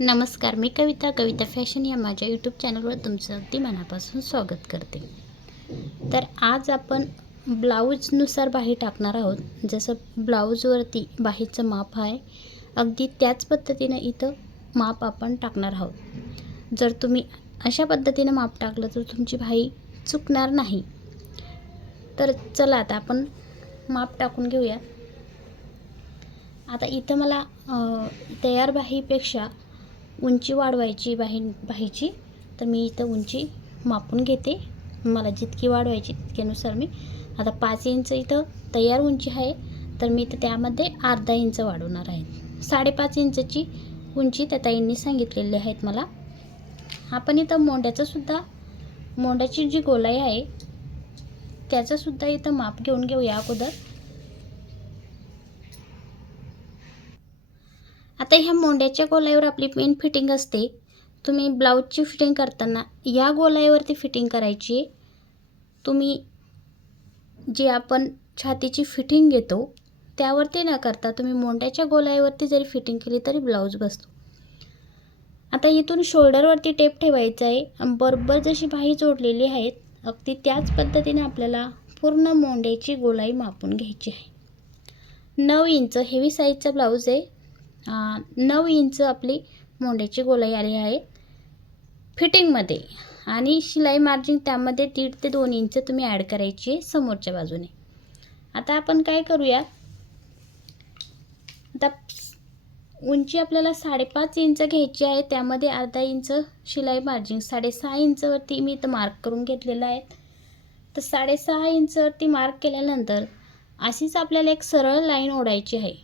नमस्कार मी कविता. कविता फॅशन या माझ्या यूट्यूब चॅनलवर तुमचं अगदी मनापासून स्वागत करते. तर आज आपण ब्लाऊजनुसार बाही टाकणार आहोत. जसं ब्लाऊजवरती बाहीचं माप आहे अगदी त्याच पद्धतीनं इथं माप आपण टाकणार आहोत. जर तुम्ही अशा पद्धतीनं माप टाकलं तर तुमची बाही चुकणार नाही. तर चला आता आपण माप टाकून घेऊया. आता इथं मला तयार बाहीपेक्षा उंची वाढवायची बाही बाहीची तर मी इथं उंची मापून घेते. मला जितकी वाढवायची तितक्यानुसार मी आता पाच इंच इथं तयार उंची आहे. तर मी इथं त्यामध्ये अर्धा इंच वाढवणार आहे. साडेपाच इंचची उंची त्या ताईंनी सांगितलेली आहेत मला. आपण इथं मोंड्याचंसुद्धा मोंड्याची जी गोलाई आहे त्याचंसुद्धा इथं माप घेऊन घेऊया अगोदर. आता ह्या मोंड्याच्या गोलाईवर आपली मेन फिटिंग असते. तुम्ही ब्लाऊजची फिटिंग करताना या गोलाईवरती फिटिंग करायची तुम्ही जी आपण छातीची फिटिंग घेतो त्यावरती न करता तुम्ही मोंड्याच्या गोलाईवरती जरी फिटिंग केली तरी ब्लाऊज बसतो. आता इथून शोल्डरवरती टेप ठेवायचा आहे. बरोबर जशी बाही जोडलेली आहेत अगदी त्याच पद्धतीने आपल्याला पूर्ण मोंड्याची गोलाई मापून घ्यायची आहे. नऊ इंच हेवी साईजचा ब्लाऊज आहे. नऊ इंच आपली मोंड्याची गोलाई आली आहे. फिटिंगमध्ये आणि शिलाई मार्जिन त्यामध्ये दीड ते दोन इंच तुम्ही ॲड करायची आहे समोरच्या बाजूने. आता आपण काय करूया? आता उंची आपल्याला साडेपाच इंच घ्यायची आहे. त्यामध्ये अर्धा इंच शिलाई मार्जिन साडेसहा इंचवरती मी इथं मार्क करून घेतलेलं आहे. तर साडेसहा इंचवरती मार्क केल्यानंतर अशीच आपल्याला एक सरळ लाईन ओढायची आहे.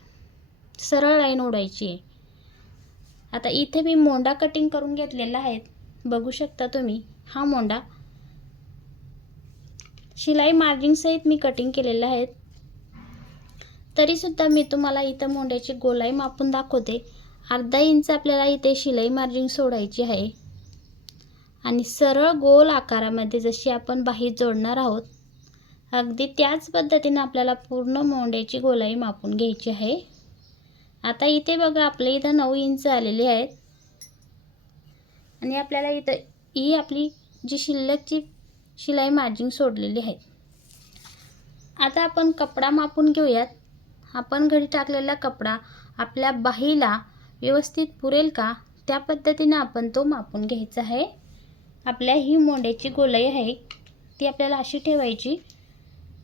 सरळ लाईन ओढायची आहे. आता इथे मी मोंडा कटिंग करून घेतलेला आहे. बघू शकता तुम्ही हा मोंडा. शिलाई मार्जिंगसहित मी कटिंग केलेलं आहे. तरीसुद्धा मी तुम्हाला इथं मोंड्याची गोलाई मापून दाखवते. अर्धा इंच आपल्याला इथे शिलाई मार्जिंग सोडायची आहे. आणि सरळ गोल आकारामध्ये जशी आपण बाही जोडणार आहोत अगदी त्याच पद्धतीनं आपल्याला पूर्ण मोंड्याची गोलाई मापून घ्यायची आहे. आता इथे बघा आपल्या इथं नऊ इंच आलेले आहेत. आणि आपल्याला इथं ही आपली जी शिल्लकची शिलाई मार्जिंग सोडलेली आहे. आता आपण कपडा मापून घेऊयात. आपण घरी टाकलेला कपडा आपल्या बाहीला व्यवस्थित पुरेल का? त्या पद्धतीनं आपण तो मापून घ्यायचा आहे. आपल्या ही मोंड्याची गोलाई आहे. ती आपल्याला अशी ठेवायची.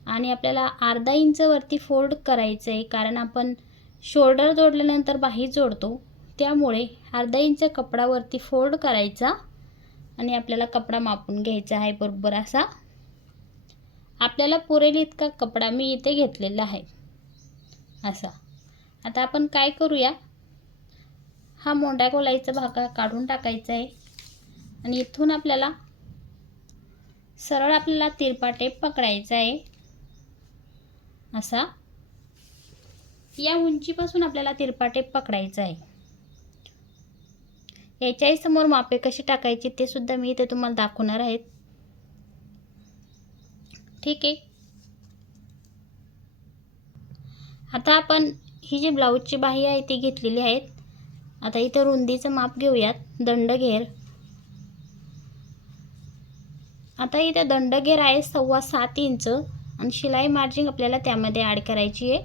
आणि आपल्याला अर्धा इंचवरती फोल्ड करायचं आहे कारण आपण शोल्डर जोडल्यानंतर बाही जोडतो. त्यामुळे अर्धा इंच कपडावरती फोल्ड करायचा आणि आपल्याला कपडा मापून घ्यायचा आहे बरोबर असा. आपल्याला पुरेल इतका कपडा मी इथे घेतलेला आहे असा. आता आपण काय करूया? हा मोंडा गोलाईचा भाग काढून टाकायचा आहे. आणि इथून आपल्याला सरळ आपल्याला तिरपा टेप पकडायचा आहे असा. या उंचीपासून आपल्याला तिरपाटे पकडायचं आहे. याच्याही समोर मापे कशी टाकायची ते सुद्धा मी इथे तुम्हाला दाखवणार आहेत ठीक आहे. आता आपण ही जी ब्लाऊजची बाही आहे ती घेतलेली आहेत. आता इथं रुंदीचं माप घेऊयात. दंडघेर आता इथे दंडघेर आहे सव्वा सात इंच. आणि शिलाई मार्जिंग आपल्याला त्यामध्ये ॲड करायची आहे.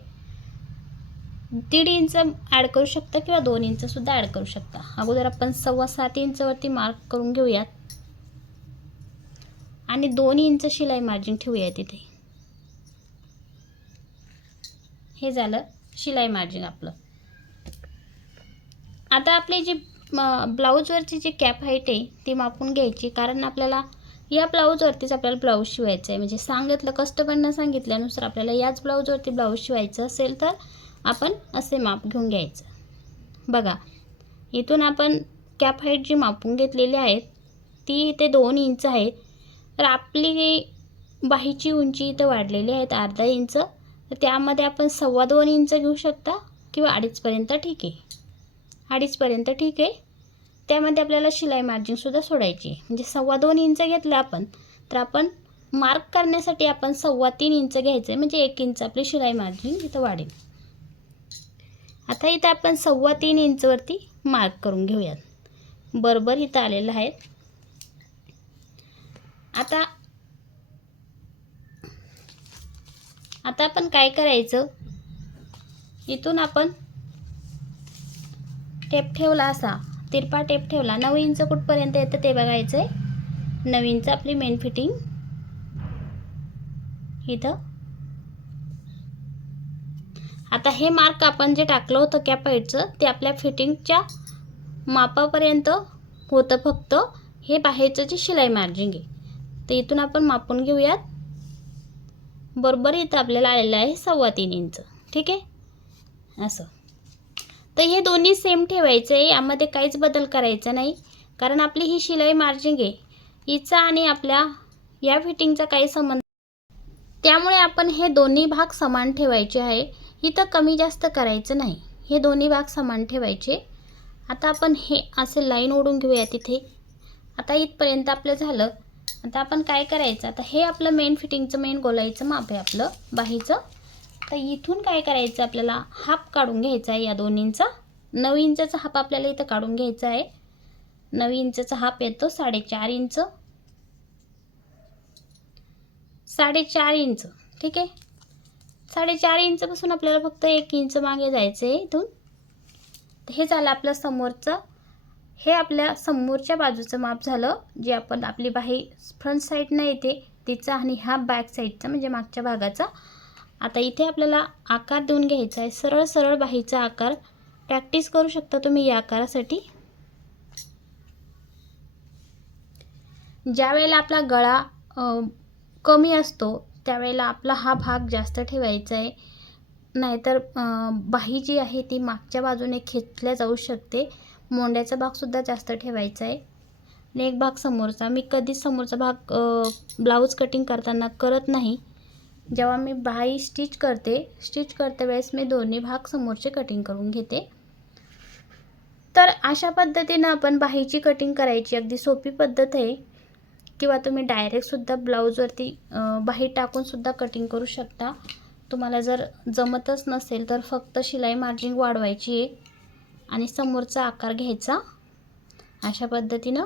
दीड इंच ॲड करू शकता किंवा दोन इंचसुद्धा ॲड करू शकता. अगोदर आपण सव्वा सात इंचवरती मार्क करून घेऊयात. आणि दोन इंच शिलाई मार्जिन ठेवूया तिथे. हे झालं शिलाई मार्जिन आपलं. आता आपली जी ब्लाऊजवरची जी कॅप हाईट आहे ती मापून घ्यायची. कारण आपल्याला या ब्लाऊजवरतीच आपल्याला ब्लाऊज शिवायचं आहे म्हणजे सांगितलं कस्टमरनं सांगितल्यानुसार आपल्याला याच ब्लाऊजवरती ब्लाऊज शिवायचं असेल तर आपण असे माप घेऊन घ्यायचं. बघा इथून आपण कॅप हाईट जी मापून घेतलेली आहेत ती इथे दोन इंच आहे. तर आपली बाहीची उंची इथं वाढलेली आहेत अर्धा इंच तर त्यामध्ये आपण सव्वा दोन इंच घेऊ शकता किंवा अडीचपर्यंत ठीक आहे. अडीचपर्यंत ठीक आहे. त्यामध्ये आपल्याला शिलाई मार्जिनसुद्धा सोडायची म्हणजे सव्वा दोन इंच घेतलं आपण तर आपण मार्क करण्यासाठी आपण सव्वा तीन इंच घ्यायचं आहे म्हणजे एक इंच आपली शिलाई मार्जिन इथं वाढेल. आता इथं आपण सव्वा तीन इंचवरती मार्क करून घेऊयात. बरोबर इथं आलेलं आहे. आता आता आपण काय करायचं? इथून आपण टेप ठेवला असा. तिरपा टेप ठेवला. नऊ इंच कुठपर्यंत येतं ते बघायचं आहे नऊ इंच आपली मेन फिटिंग इथं. आता हे मार्क आपण जे टाकलं होतं कॅपाईटचं ते आपल्या फिटिंगच्या मापापर्यंत होतं फक्त. हे बाहेरचं जे शिलाई मार्जिंग आहे तर इथून आपण मापून घेऊयात. बरोबर इथं आपल्याला आलेलं आहे सव्वा तीन इंच. ठीक आहे? असं. तर हे दोन्ही सेम ठेवायचं आहे यामध्ये काहीच बदल करायचा नाही. कारण आपली ही शिलाई मार्जिंग आहे हिचा आणि आपल्या या फिटिंगचा काही संबंध त्यामुळे आपण हे दोन्ही भाग समान ठेवायचे आहे. इथं कमी जास्त करायचं नाही. हे दोन्ही भाग समान ठेवायचे. आता आपण हे असे लाईन ओढून घेऊया तिथे. आता इथपर्यंत आपलं झालं. आता आपण काय करायचं? आता हे आपलं मेन फिटिंगचं मेन गोलाईचं माप आहे आपलं बाहीचं. तर इथून काय करायचं आपल्याला? हाफ काढून घ्यायचा आहे या दोन इंचा नऊ इंचाचा हाफ आपल्याला इथं काढून घ्यायचा आहे. नऊ इंचाचा हाफ येतो साडेचार इंच. साडेचार इंच. ठीक आहे? साडेचार इंचपासून आपल्याला फक्त एक इंच मागे जायचं आहे इथून हे झालं आपलं समोरचं. हे आपल्या समोरच्या बाजूचं माप झालं जे आपण आपली बाही फ्रंट साईडनं येते तिचा आणि हा बॅक साईडचा म्हणजे मागच्या भागाचा. आता इथे आपल्याला आकार देऊन घ्यायचा आहे. सरळ सरळ बाहीचा आकार प्रॅक्टिस करू शकता तुम्ही या आकारासाठी. ज्या वेळेला आपला गळा कमी असतो त्यावेळेला आपला हा भाग जास्त ठेवायचा आहे. नाहीतर बाही जी आहे ती मागच्या बाजूने खेचल्या जाऊ शकते. मोंड्याचा भागसुद्धा जास्त ठेवायचा आहे. आणि एक भाग समोरचा. मी कधीच समोरचा भाग ब्लाऊज कटिंग करताना करत नाही. जेव्हा मी बाही स्टिच करते स्टिच करते वेळेस मी दोन्ही भाग समोरचे कटिंग करून घेते. तर अशा पद्धतीनं आपण बाहीची कटिंग करायची अगदी सोपी पद्धत आहे. किंवा तुम्ही डायरेक्टसुद्धा ब्लाऊजवरती बाही टाकूनसुद्धा कटिंग करू शकता. तुम्हाला जर जमतच नसेल तर फक्त शिलाई मार्जिंग वाढवायची आहे. आणि समोरचा आकार घ्यायचा. अशा पद्धतीनं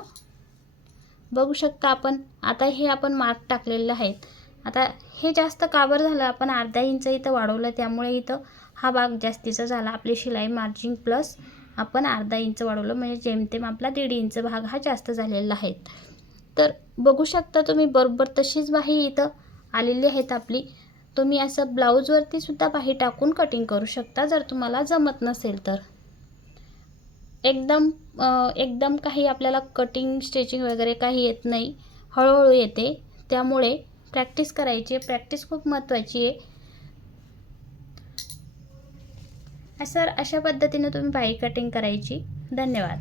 बघू शकता आपण. आता हे आपण मार्क टाकलेले आहेत. आता हे जास्त काबर झालं आपण अर्धा इंच इथं वाढवलं त्यामुळे इथं हा भाग जास्तीचा झाला. आपली शिलाई मार्जिंग प्लस आपण अर्धा इंच वाढवलं. म्हणजे जेमतेम आपला दीड इंच भाग हा जास्त झालेला आहे. तर बघू शकता तुम्ही बरोबर तशीच बाही इथं आलेली आहेत आपली. तुम्ही असं ब्लाऊजवरती सुद्धा बाही टाकून कटिंग करू शकता जर तुम्हाला जमत नसेल तर. एकदम एकदम काही आपल्याला कटिंग स्टिचिंग वगैरे काही येत नाही. हळूहळू येते. त्यामुळे प्रॅक्टिस करायची आहे. प्रॅक्टिस खूप महत्त्वाची आहे. सर अशा पद्धतीने तुम्ही बाही कटिंग करायची. धन्यवाद.